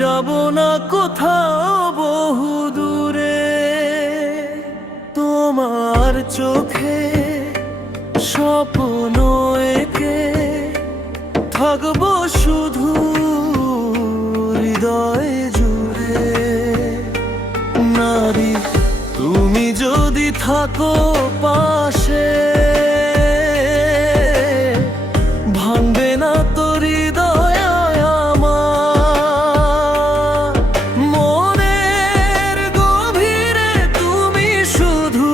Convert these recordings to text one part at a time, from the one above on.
যাব না কোথাও বহু দূরে, তোমার চোখে স্বপ্ন এঁকে থাকবো শুধু হৃদয় জুড়ে। নারী তুমি যদি থাকো পাশে, ভাঙবে না তো হৃদয় আমার। মনের গভীরে তুমি শুধু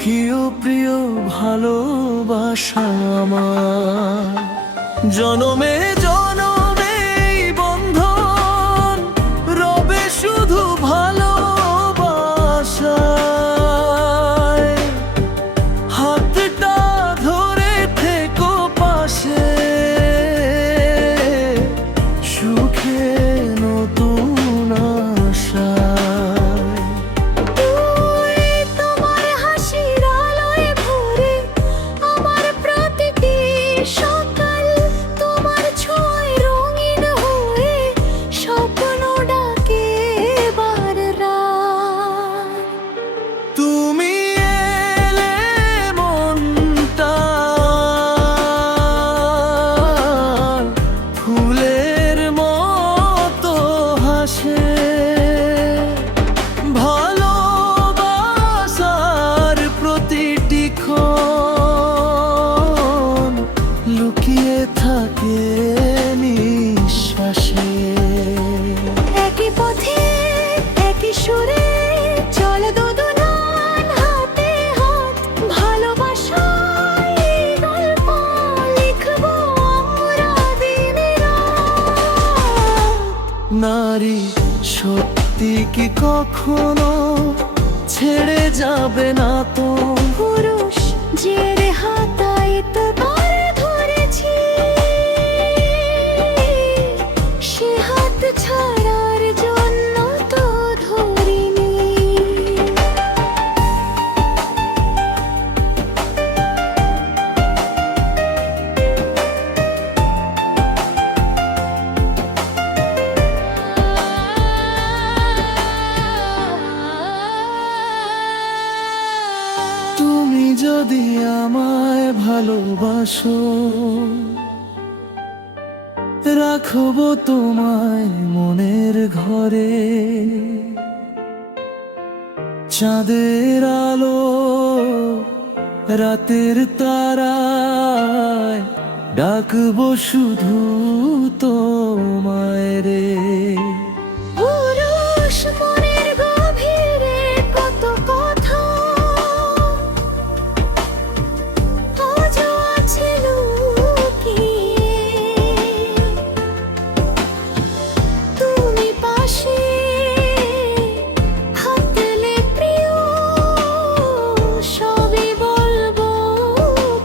প্রিয় প্রিয় ভালোবাসা আমার। জনমে জনমে এই বন্ধন রবে শুধু ভালোবাসায়। হাতটা ধরে থেকো পাশে, সুখে নতুন আশায়। তুই তোমার হাসির আলোয় ভরে আমার প্রতিটি সকাল, তোমার ছোঁয়ায় রঙিন হয়ে স্বপ্ন ডাকে বার রাত। তুমি এলে মনটা ফুলের মতো হাসে। ভালোবাসার প্রতিটি ক্ষণ লুকিয়ে থাকে নিঃশ্বাসে। একই পথে একই সুরে চল দুদুলান হাতে হাত, ভালোবাসার এই গল্প লিখবো আমরা দিনে রাত। নারী সত্যি কি কখনো ছেড়ে যাবে না তো? পুরুষ যে রে হাতায় তোবার ধরেছি, সে হাত ছাড়ার জন্য তো ধরিনি। তুমি যদি আমায় ভালোবাসো, রাখবো তোমায় মনের ঘরে। চাঁদের আলো রাতের তারায় ডাকবো শুধু তোমায় রে। পুরুষ মনের গভীরে কত কথা আজও আছে লুকিয়ে। তুমি পাশে থাকলে প্রিয় সবই বলবো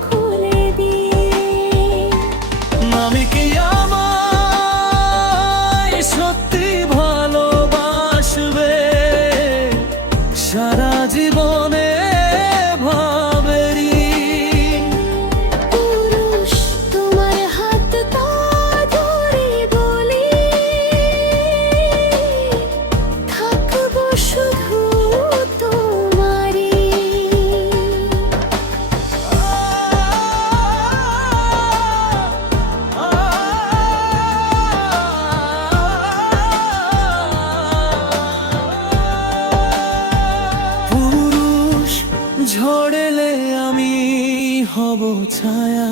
খুলে দিয়ে। আমি কি আমায় সত্যি ভালোবাসবে সারা জীবনে ভাবেরি? পুরুষ তোমার হাত ধরে বলি থাকবো শুধু তোমারই। পুরুষ ঝড়েলে আমি হব ছায়া,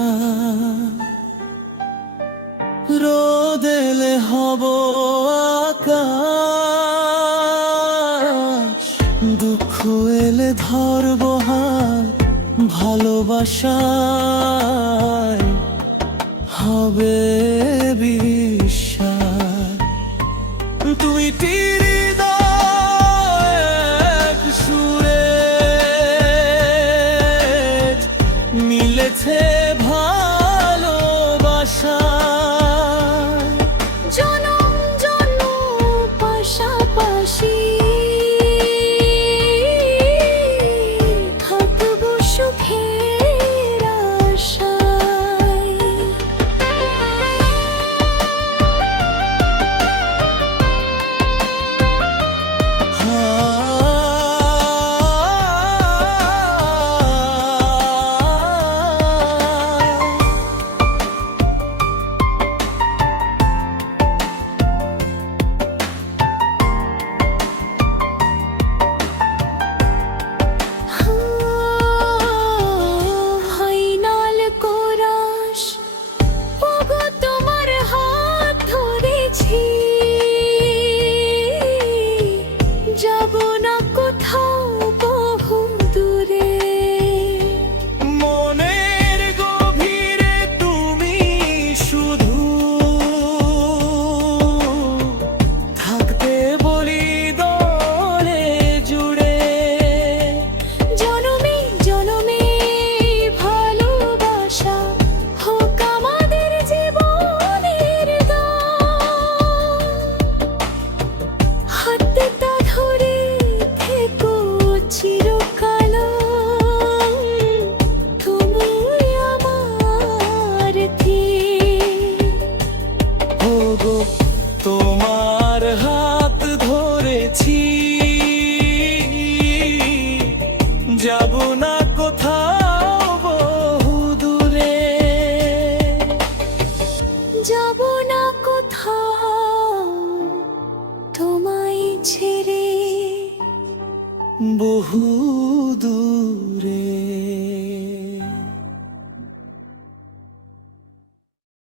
রোদ এলে হব আকাশ। দুঃখ এলে ধরবো হাত, ভালোবাসায় হবে বিশ্বাস। তুমি তীর